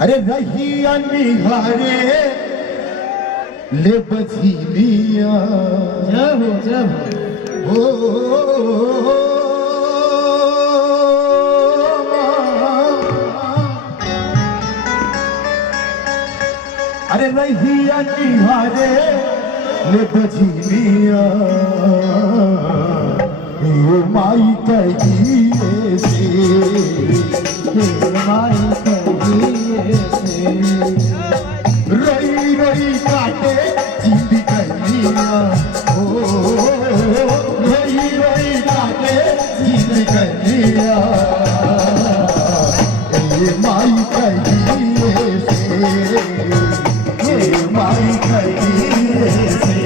अरे रहिया निहारे ले बझिलिया जब हो अरे रहिया निहारे ले बझिलिया हे माई कहिए से माई कहिए से रई रई काटे जिंदी कहिया ओ रई रई काटे जिंदी कहिया हे माई कहिए से हे माई कहिए से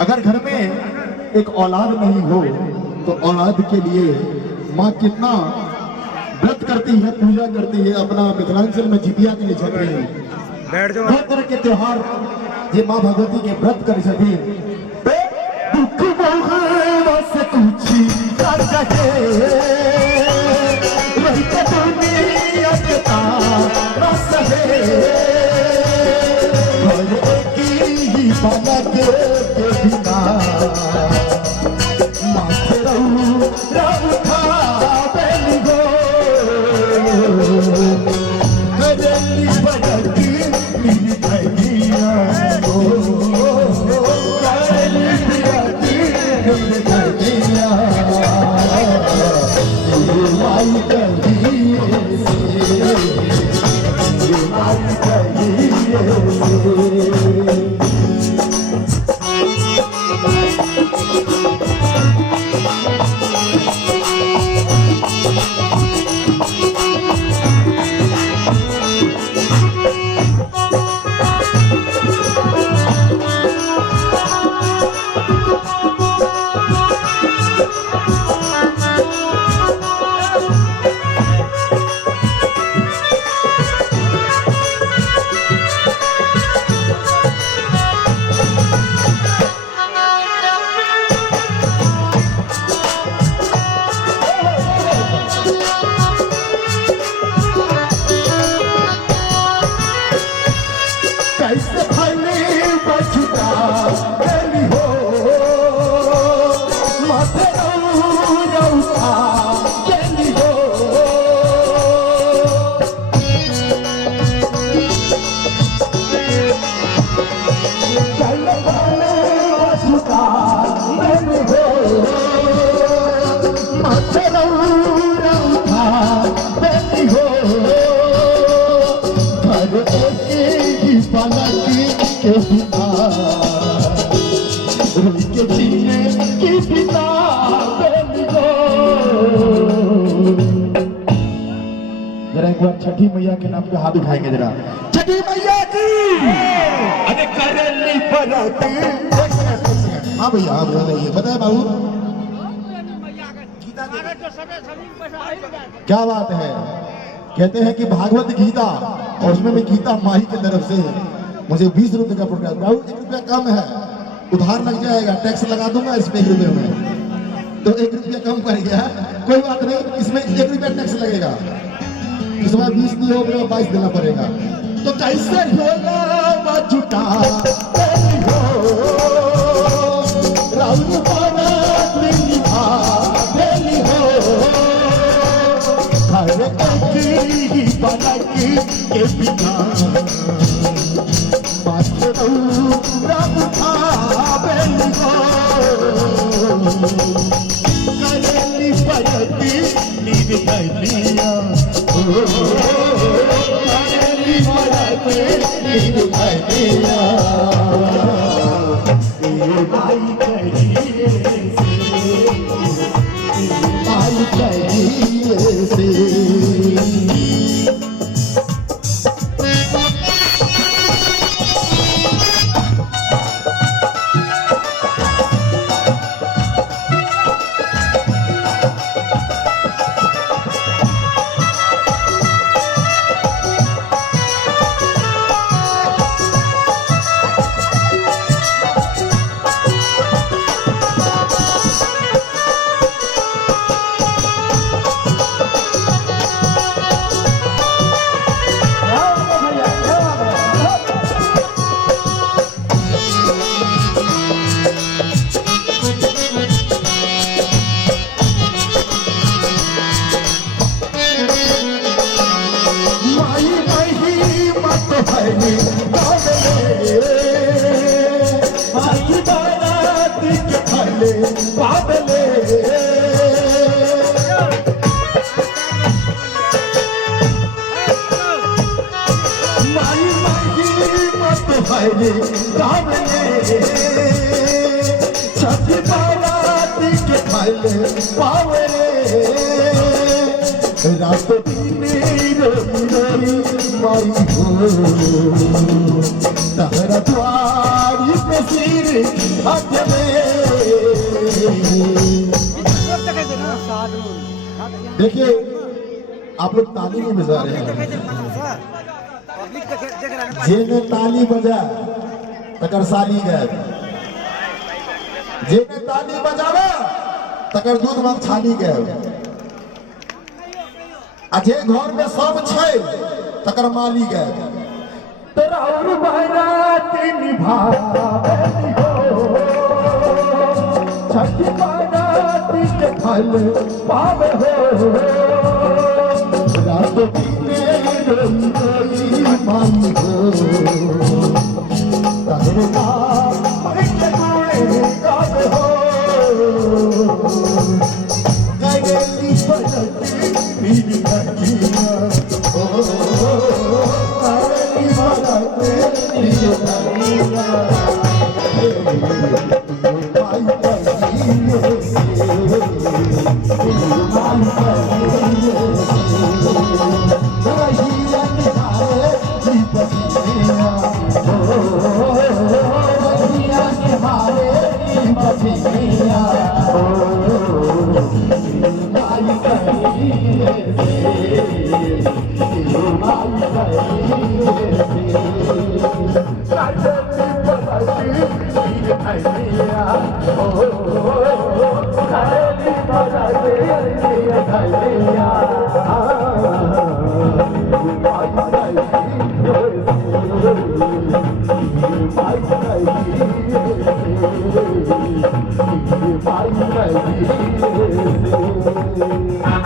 अगर घर में एक औलाद नहीं हो तो औलाद के लिए माँ कितना व्रत करती है, पूजा करती है। अपना मिथिलांचल में जितिया के लिए चल रही है, बहुत तरह के त्योहार ये माँ भगवती के व्रत कर सके। जरा एक बार छठी मैया के नाम पे हाथ उठाएंगे जरा, छठी मैया की। अरे करेली फरत। हाँ भैया आप बताइए, बताए बाबू क्या बात है। कहते हैं कि भागवत गीता और उसमें भी गीता माही की तरफ से मुझे 20 रुपए का पुरस्कार। बाबू 1 रुपया कम है, उधार लग जाएगा, टैक्स लगा दूंगा इस पे 1 रुपये में, तो 1 रुपया कम पड़ गया, कोई बात नहीं, इसमें 1 रुपया टैक्स लगेगा, इस बार 20 नहीं होगा, 22 देना पड़ेगा। तो कैसे होगा जुटा राउंड बारात निभा देली हो, हर एक बालक के बिना माथे रौरा उठावेली हो, करेली बरती निर्भलिया हो, करेली बरती निर्भलिया, आई करिए से रात दिन रोई माई हो, तहरा द्वारी पे सिर हथ देखिए, आप लोग ताली नहीं बजा रहे हैं, जेने ताली बजा तकर साली गए, जेने ताली बजावा तकर दूध में छाली गए, आ जे घर में सब छै तकर माली गए, तोरा और बारात निभावेली हो, छठी बारात के फल पावे हो, रात दिन रोई माई हो, तहरा के गुणे गावे हो, करेली बरती निर्भलिया हो, करेली बरती निर्भलिया, आई करिए रहिया निभाए पछिया हो, रहिया निभाए पछिया हो, आई करिए Bye.